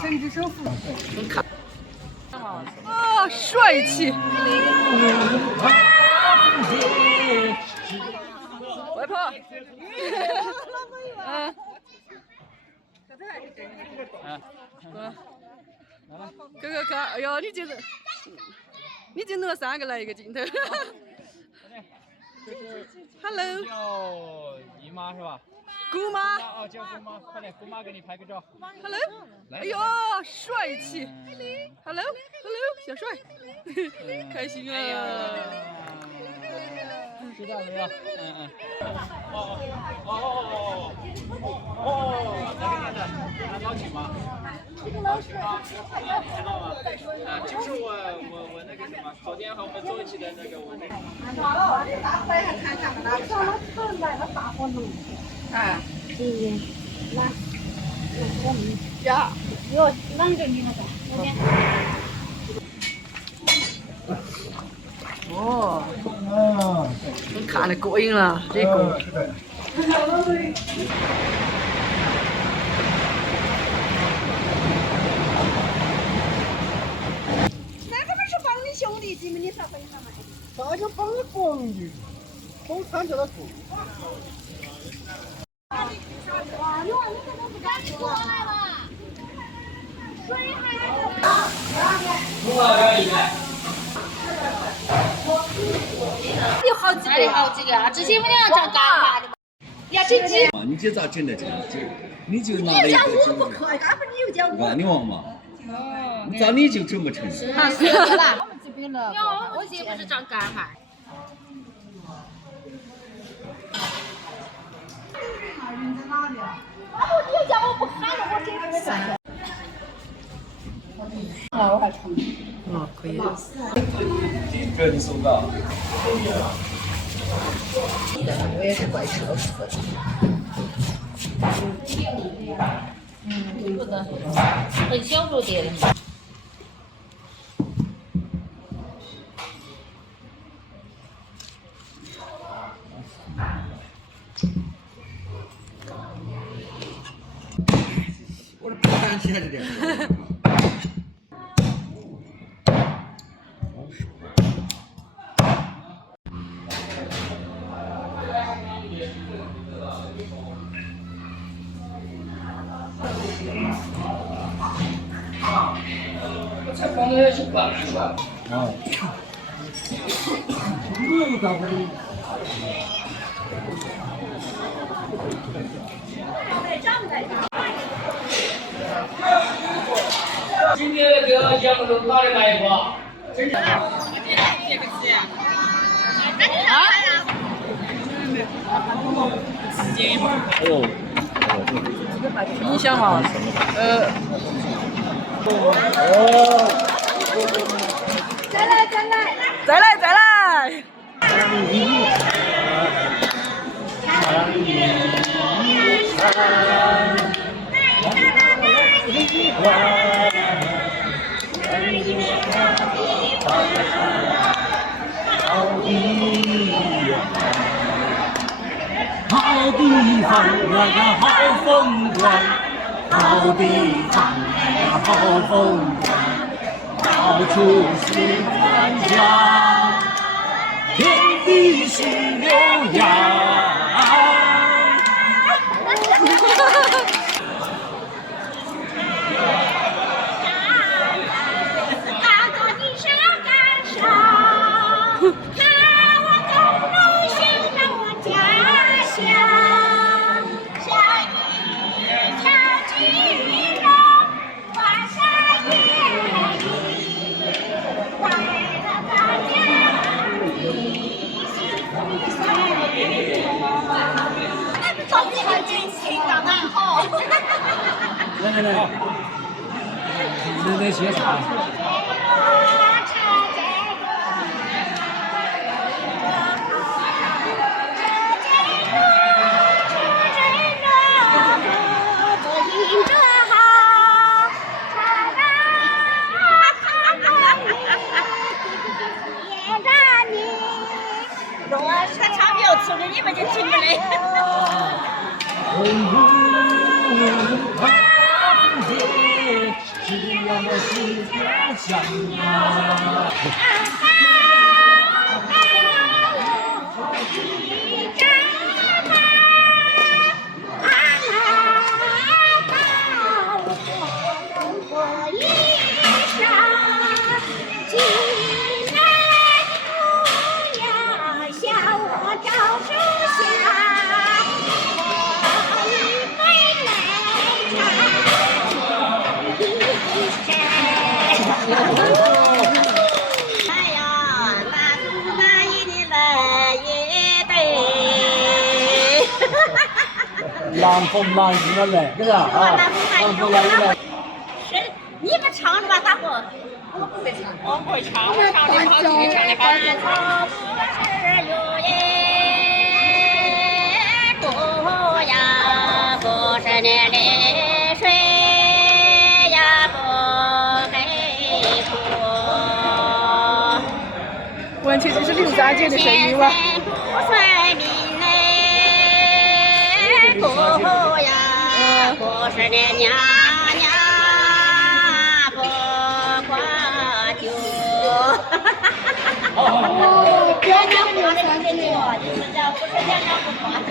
政治首富。你看。啊，帅气！外婆。嗯。哥，哎呦，你就那3个来一个镜头。Hello。叫姨妈是吧？姑妈。哦，叫姑妈，快点，姑妈给你拍个照。Hello。哎呦，帅气。Hello，小帅，开心啊！知道没有？拿高举吗？这个老师，知道吗？就是我那个什么，昨天和我们做一起的那个我那个。啊。呀，哟，啷个你那个？昨天。哦。你看得过瘾了，这个。那他们是帮你兄弟姐妹，你咋分上来？大家帮着工的，都看着他做。哇，你怎么不赶紧过来嘛？水还有好几个啊！之前我们俩长干嘛的嘛？呀，这鸡。你这咋整的这？你就拿了一你又讲个我不可以，干不你又讲我。万里王嘛？咋你就这么成？是啦，我们这边的。我姐不是长干哈？你又讲我不喊了，我这个啥？啊，我还成。哦，可以。这你收到？我也是怪吃的死的。不能，很小数点的。我不敢起来这点。我才放的是半是吧？啊。今天的这个羊肉打的来一个，真的。哦。冰箱嘛，再来。再来。好地方那个好风光，好地方那个好风光，到处是欢笑，天地是悠扬。来，现在写啥？他唱没有词的，你们就听不嘞。我是家乡啊。南风南雨的嘞，是吧？啊，南风南雨的。是你们唱的吧，大哥？我不会唱，我不会唱，我唱的不好听，唱的好听。是绿叶不呀，不是那泪水呀，不给哭。完全就是刘大姐的声音哇！不呀，不是的娘娘不挂酒。娘娘不挂酒，就是叫不是娘娘不挂酒。